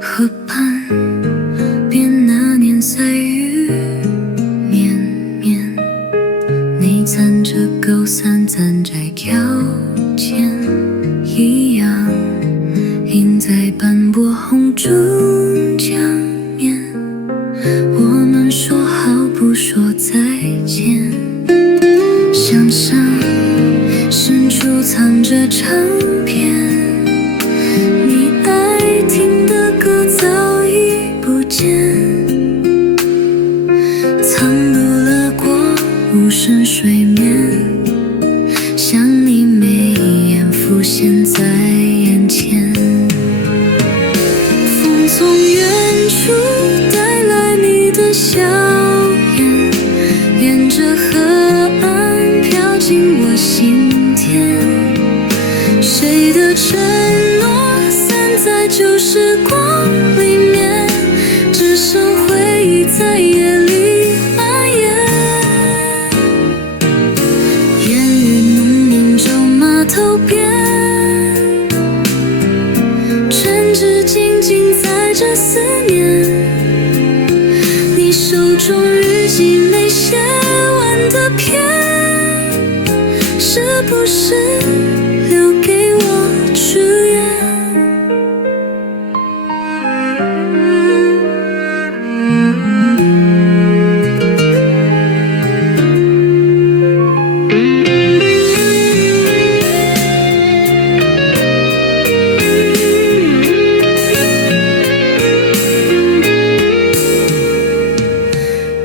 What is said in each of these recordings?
河畔边那年岁雨绵绵，你攒着勾伞站在桥前，一样映在斑驳红烛江面。我们说好不说再见，想象深处藏着唱片，你爱听的歌早已不见，苍鹭掠过无声睡眠，想你眉眼浮现在眼前。风从远处带来你的笑颜，沿着河岸飘进我心田，谁的承诺散在旧时光里面，只剩回忆在夜里蔓延。烟雨浓凝州码头边，船只静静载着思念，你手中日记没写完的篇，是不是留给我祝愿？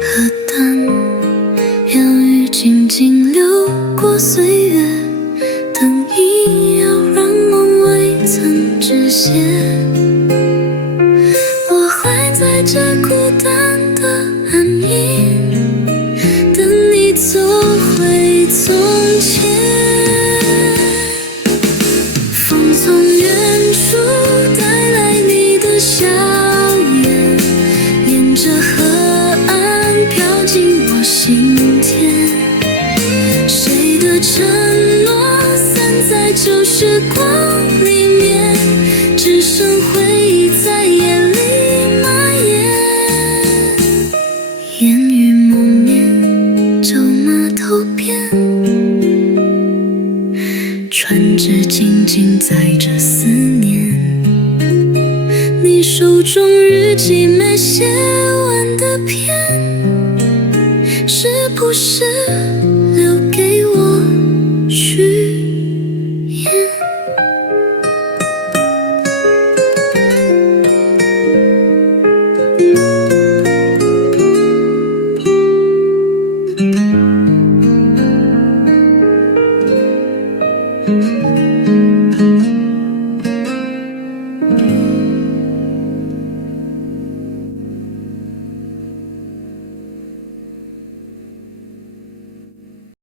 河淡烟雨静静流过岁月，灯一摇让梦未曾止歇，我还在这孤单的暗夜，等你走回从前。风从远处带来你的笑颜，沿着河岸飘进我心田，谁的承诺散在旧时光里面，只剩回忆在夜里蔓延。烟雨蒙面州码头边，船只静静载着思念，你手中日记没写完的篇，是不是